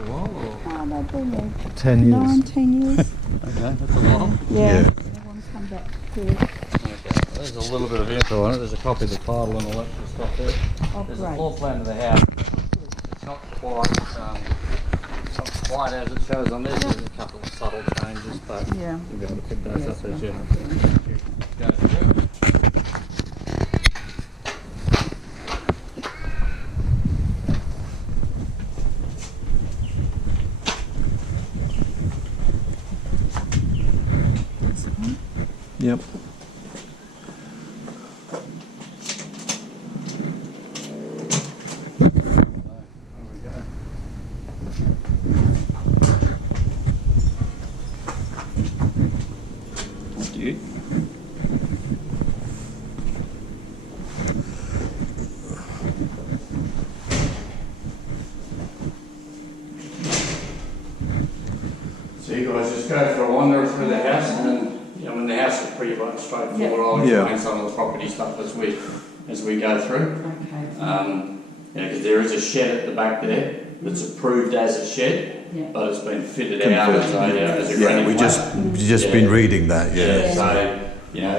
a while, or? Oh, they've been there 10 years. 19 years. Okay, that's a while. Yeah. Yeah. Everyone's come back here. Okay, there's a little bit of info on it. There's a copy of the title and all that sort of stuff there. Oh, There's a great. floor plan of the house. It's not quite as it shows on this. There's a couple of subtle changes, but Yeah. you'll be able to pick those Yes, up as you yeah. go through. Yep. You? So you guys just go for a wander through the house, and then, I mean, the house is pretty much straightforward. Yeah. I'll Yeah. explain some of the property stuff as we go through. Okay. Because there is a shed at the back there that's approved as a shed, Yeah. but it's been fitted out as a Yeah, granny we flat. just Yeah. been reading that, Yeah, yeah. so,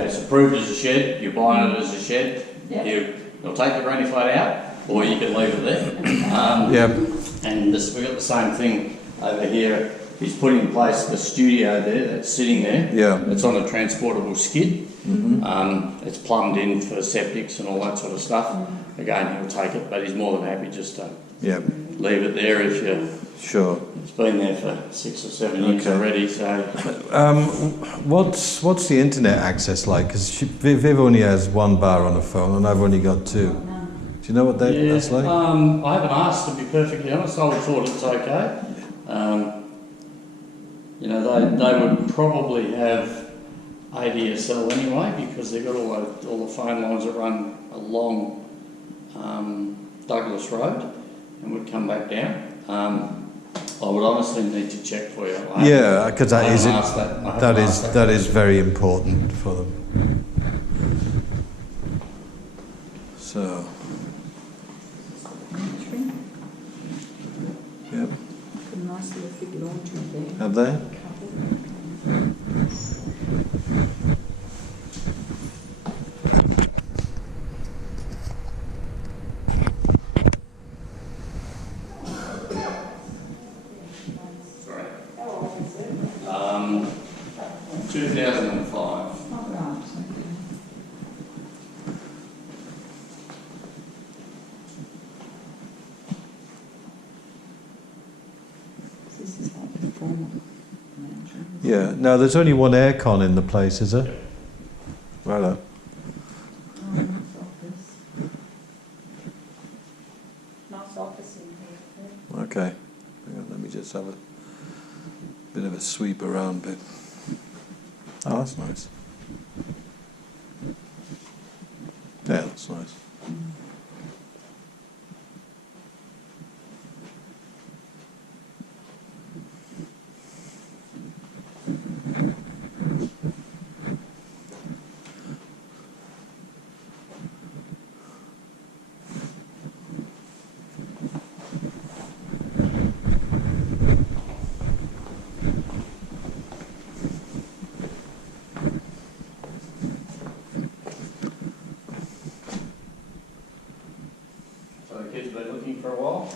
it's approved as a shed, you're buying it as a shed, Yeah. you'll take the granny flat out, or you can leave it there. Yep. And we've got the same thing over here. He's put in place the studio there that's sitting there. Yeah. It's on a transportable skid. It's plumbed in for septics and all that sort of stuff. Again, he'll take it, but he's more than happy just to Yep. leave it there if you. Sure. It's been there for 6 or 7 years Okay. already, so. What's the internet access like? Because Viv only has one bar on her phone, and I've only got two. Do you know what that's like? I haven't asked, to be perfectly honest. I would thought it's okay. They would probably have ADSL anyway, because they've got all the phone lines that run along Douglas Road and would come back down. I would honestly need to check for you. Yeah, because I haven't asked that. I haven't asked that is very important for them. So, yep. A nice little big laundry there. Have they? Sorry. How old is it? 2005. Oh, right. Okay. This is like the formal mansion. Yeah. No, there's only one aircon in the place, is there? Right. Oh, nice office. Nice office in here. Okay. Hang on, let me just have a bit of a sweep around bit. Oh, that's nice. Yeah, that's nice. So the kids been looking for a while?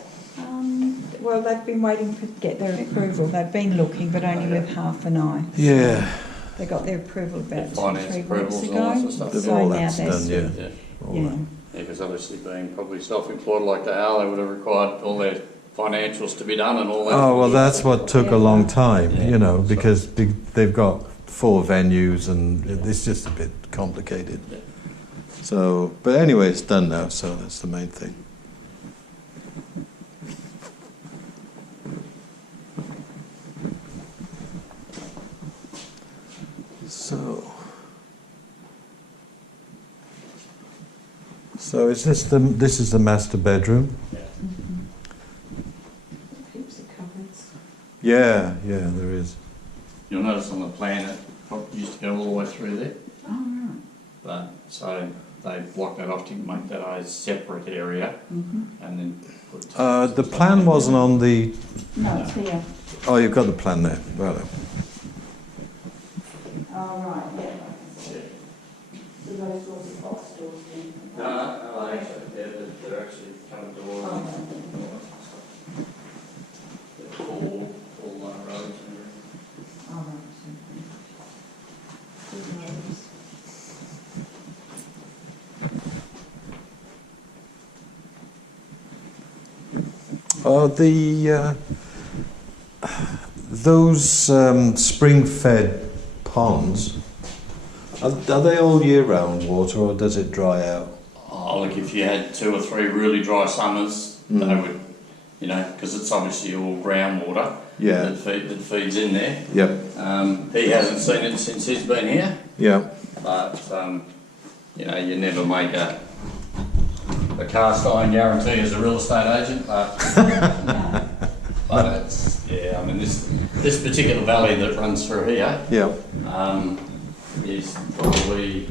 Well, they've been waiting to get their approval. They've been looking, but only with half an eye. Yeah. They got their approval about Finance 2-3 approvals weeks and all that ago. sort of stuff. They've So all now that's they're done, yeah. Yeah. All Yeah. that. Yeah, because obviously being probably self-employed like they are, they would have required all their financials to be done and all that. Oh, well, that's what took a long time, Yeah. you know, because they've got 4 venues and it's just a bit complicated. Yeah. So, but anyway, it's done now, so that's the main thing. So is this is the master bedroom? Yeah. Heaps of cupboards. Yeah, there is. You'll notice on the plan it probably used to go all the way through there. Oh, right. But so they blocked that off to make that a separate area, and then put. The plan wasn't on the... No, it's here. Oh, you've got the plan there. Right. Oh, right, yeah. So those sorts of box stores then? No, actually, they're actually coming doors. All roads and everything. Oh, right. Good roads. Those spring-fed ponds, are they all year-round water, or does it dry out? Oh, look, if you had 2 or 3 really dry summers, they would, because it's obviously all groundwater that feeds in there. Yep. He hasn't seen it since he's been here, Yeah. but, you never make a cast iron guarantee as a real estate agent, but it's, this particular valley that runs through here, Yeah. is probably,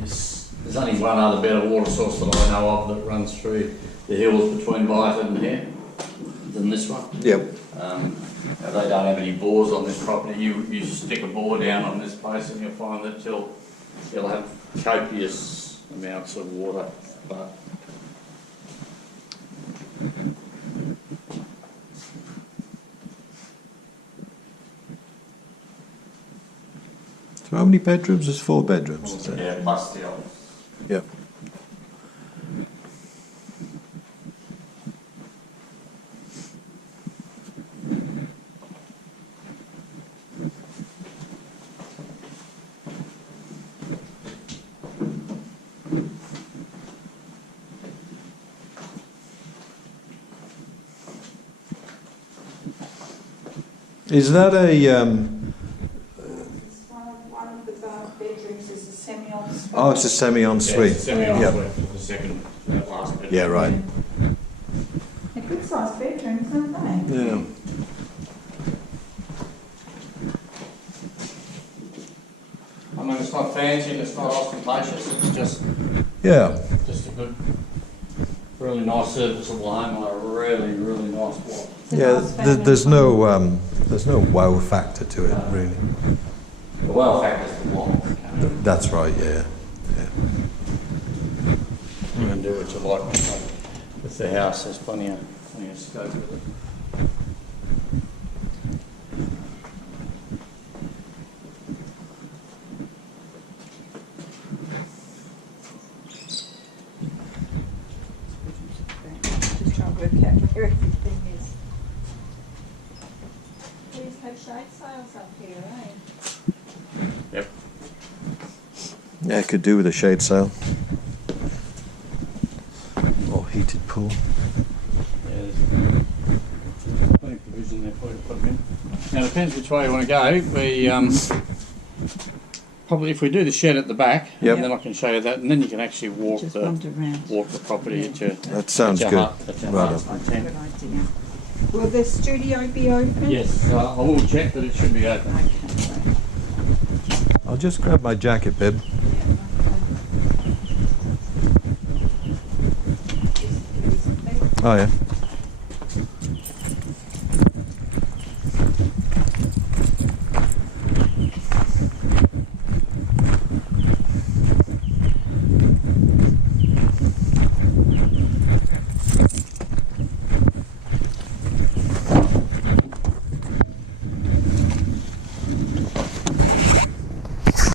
there's only one other better water source that I know of that runs through the hills between Byford and here than this one. Yep. They don't have any bores on this property. You stick a bore down on this place and you'll find that you'll have copious amounts of water. But So how many bedrooms? There's 4 bedrooms. Is it? yeah, plus the office. Yep. Is that a One of the bedrooms is a semi-ensuite. Oh, it's a semi-ensuite. Yeah, the second, last bit. Yeah, right. They're good sized bedrooms, aren't they? Yeah. I mean, it's not fancy, it's not ostentatious, it's just Yeah. a good, really nice serviceable home on a really, really nice block. Yeah. There's no wow factor to it, really. The well factor's the block. That's right. Yeah. You can do what you like with the house, there's plenty of scope with it. Just trying to work out where everything is. Please have shade sails up here, eh? Yep. Yeah, could do with a shade sail or heated pool. Yeah, there's plenty of provision there for you to put them in. Now, it depends which way you want to go. We probably, if we do the shed at the back, Yep. then I can show you that, and then you can actually walk Just the wander around. property at your. That sounds at good. your heart- at your Right heart's on. content. Good idea. Will the studio be open? Yes, I will check that it should be open. Okay, right. I'll just grab my jacket bib. Oh yeah.